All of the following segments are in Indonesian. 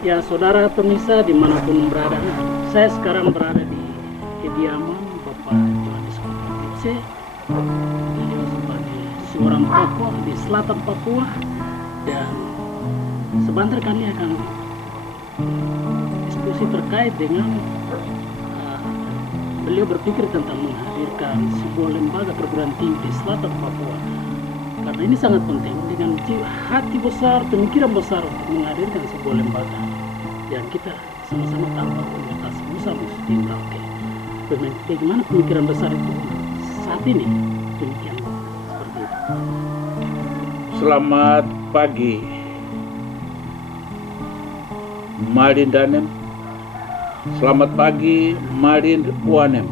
Ya, saudara pemirsa dimanapun berada, saya sekarang berada di kediaman Bapak Johannes Kompetitse. Beliau sebagai seorang tokoh di selatan Papua, dan sebentar kami akan diskusi terkait dengan beliau berpikir tentang menghadirkan sebuah lembaga perguruan tinggi di selatan Papua. Karena ini sangat penting, dengan hati besar, pemikiran besar untuk menghadirkan sebuah lembaga yang kita sama-sama tahu komunitas Nusa Musi di Merauke. Bagaimana pemikiran besar itu saat ini? Demikian seperti itu. Selamat pagi, Malin Danem. Selamat pagi, Malin Puanem.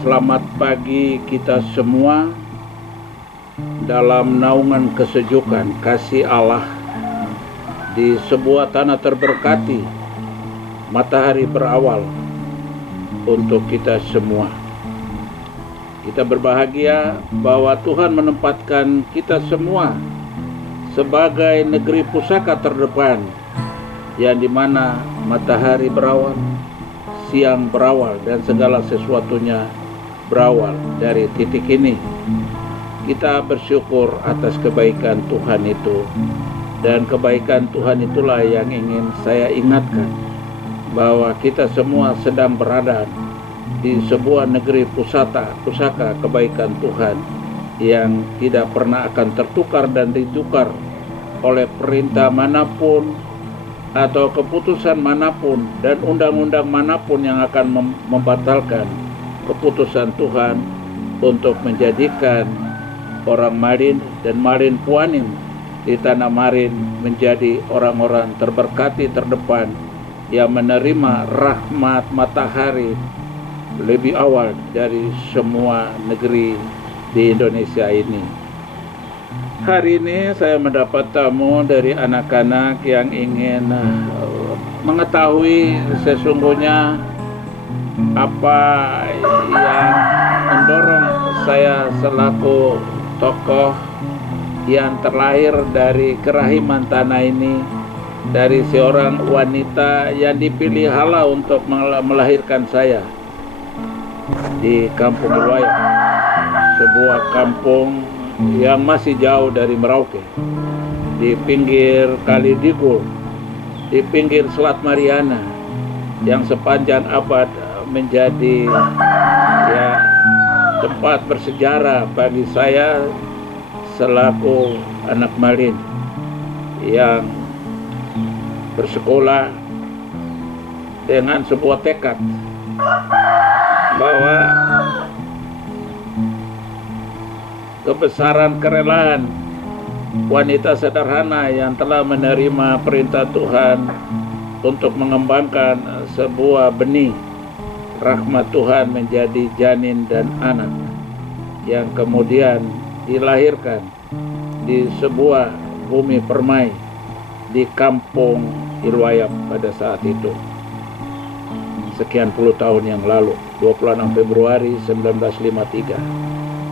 Selamat pagi kita semua dalam naungan kesejukan kasih Allah di sebuah tanah terberkati. Matahari berawal untuk kita semua. Kita berbahagia bahwa Tuhan menempatkan kita semua sebagai negeri pusaka terdepan, yang dimana matahari berawal, siang berawal, dan segala sesuatunya berawal dari titik ini. Kita bersyukur atas kebaikan Tuhan itu, dan kebaikan Tuhan itulah yang ingin saya ingatkan, bahwa kita semua sedang berada di sebuah negeri pusaka kebaikan Tuhan yang tidak pernah akan tertukar dan ditukar oleh perintah manapun atau keputusan manapun dan undang-undang manapun yang akan membatalkan keputusan Tuhan untuk menjadikan orang Malin dan Malin Puanim di tanah Marin menjadi orang-orang terberkati terdepan yang menerima rahmat matahari lebih awal dari semua negeri di Indonesia ini. Hari ini saya mendapat tamu dari anak-anak yang ingin mengetahui sesungguhnya apa yang mendorong saya selaku tokoh yang terlahir dari kerahiman tanah ini, dari seorang wanita yang dipilih Allah untuk melahirkan saya di Kampung Ilwaya, sebuah kampung yang masih jauh dari Merauke, di pinggir Kali Digul, di pinggir Selat Mariana, yang sepanjang abad menjadi tempat bersejarah bagi saya selaku anak Malin yang bersekolah dengan sebuah tekad bahwa kebesaran kerelaan wanita sederhana yang telah menerima perintah Tuhan untuk mengembangkan sebuah benih rahmat Tuhan menjadi janin dan anak yang kemudian dilahirkan di sebuah bumi permai di Kampung Ilwaya pada saat itu, sekian puluh tahun yang lalu, 26 Februari 1953.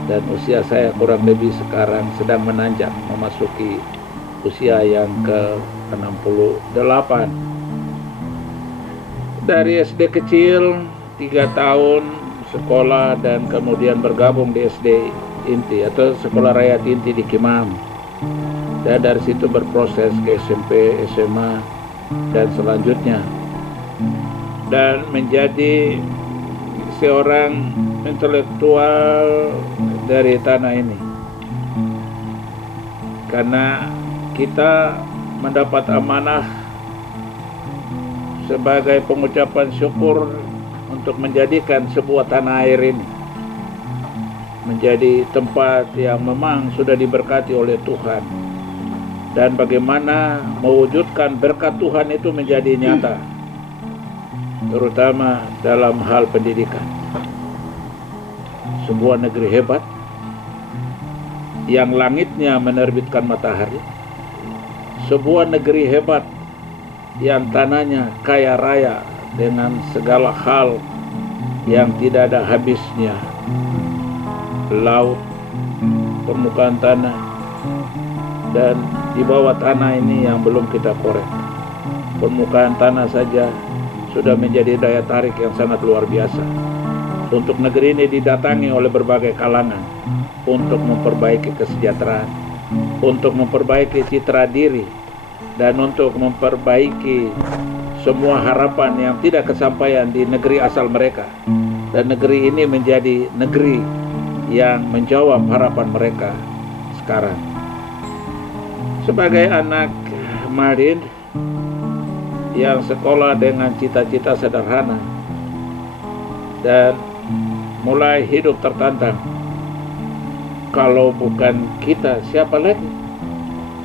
Dan usia saya kurang lebih sekarang sedang menanjak memasuki usia yang ke-68. Dari SD kecil 3 tahun sekolah dan kemudian bergabung di SD Inti atau Sekolah Rakyat Inti di Kimam, dan dari situ berproses ke SMP, SMA, dan selanjutnya, dan menjadi seorang intelektual dari tanah ini, karena kita mendapat amanah sebagai pengucapan syukur untuk menjadikan sebuah tanah air ini menjadi tempat yang memang sudah diberkati oleh Tuhan, dan bagaimana mewujudkan berkat Tuhan itu menjadi nyata, terutama dalam hal pendidikan. Sebuah negeri hebat yang langitnya menerbitkan matahari, sebuah negeri hebat yang tanahnya kaya raya dengan segala hal yang tidak ada habisnya, laut, permukaan tanah, dan di bawah tanah ini yang belum kita korek. permukaan tanah saja sudah menjadi daya tarik yang sangat luar biasa. Untuk negeri ini didatangi oleh berbagai kalangan untuk memperbaiki kesejahteraan, untuk memperbaiki citra diri, dan untuk memperbaiki semua harapan yang tidak kesampaian di negeri asal mereka. Dan negeri ini menjadi negeri yang menjawab harapan mereka sekarang. Sebagai anak Marin yang sekolah dengan cita-cita sederhana dan mulai hidup tertantang, kalau bukan kita siapa lagi?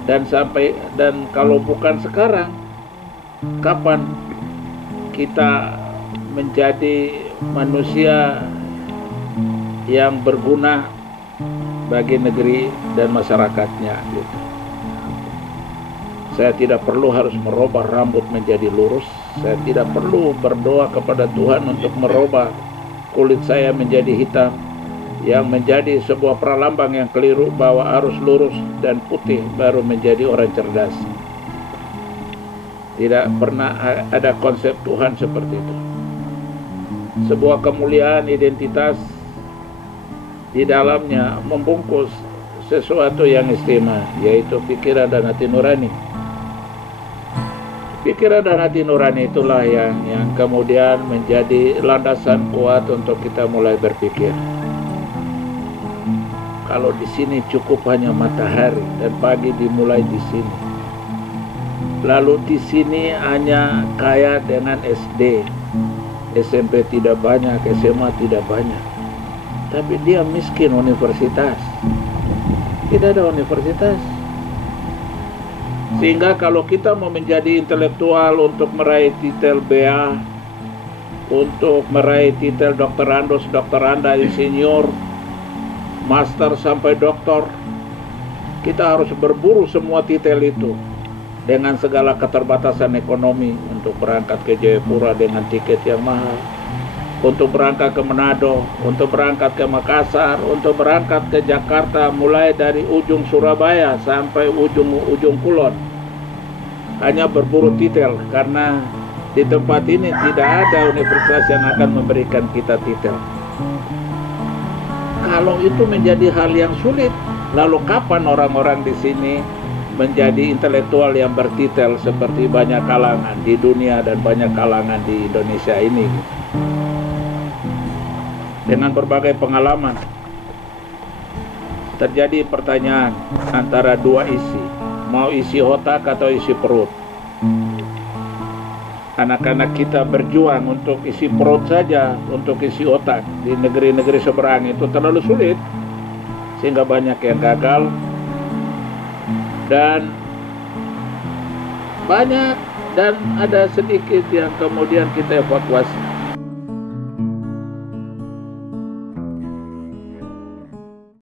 Dan kalau bukan sekarang, kapan kita menjadi manusia yang berguna bagi negeri dan masyarakatnya gitu. Saya tidak perlu harus merubah rambut menjadi lurus. Saya tidak perlu berdoa kepada Tuhan untuk merubah kulit saya menjadi hitam, yang menjadi sebuah pralambang yang keliru bahwa harus lurus dan putih baru menjadi orang cerdas. Tidak pernah ada konsep Tuhan seperti itu. Sebuah kemuliaan identitas di dalamnya membungkus sesuatu yang istimewa, yaitu pikiran dan hati nurani. Pikiran dan hati nurani itulah yang kemudian menjadi landasan kuat untuk kita mulai berpikir. Kalau di sini cukup hanya matahari dan pagi dimulai di sini. Lalu di sini hanya kaya dengan SD, SMP tidak banyak, SMA tidak banyak. Tapi dia miskin universitas. Tidak ada universitas. Sehingga kalau kita mau menjadi intelektual untuk meraih titel BA, untuk meraih titel doktorandos, doktoranda, insinyur, master sampai doktor, kita harus berburu semua titel itu dengan segala keterbatasan ekonomi, untuk berangkat ke Jayapura dengan tiket yang mahal, untuk berangkat ke Manado, untuk berangkat ke Makassar, untuk berangkat ke Jakarta, mulai dari ujung Surabaya sampai ujung Kulon. Hanya berburu titel, karena di tempat ini tidak ada universitas yang akan memberikan kita titel. Kalau itu menjadi hal yang sulit, lalu kapan orang-orang di sini menjadi intelektual yang bertitel seperti banyak kalangan di dunia dan banyak kalangan di Indonesia ini? Dengan berbagai pengalaman, terjadi pertanyaan antara dua isi, mau isi otak atau isi perut. Anak-anak kita berjuang untuk isi perut saja, untuk isi otak di negeri-negeri seberang itu terlalu sulit, sehingga banyak yang gagal dan ada sedikit yang kemudian kita evakuasi.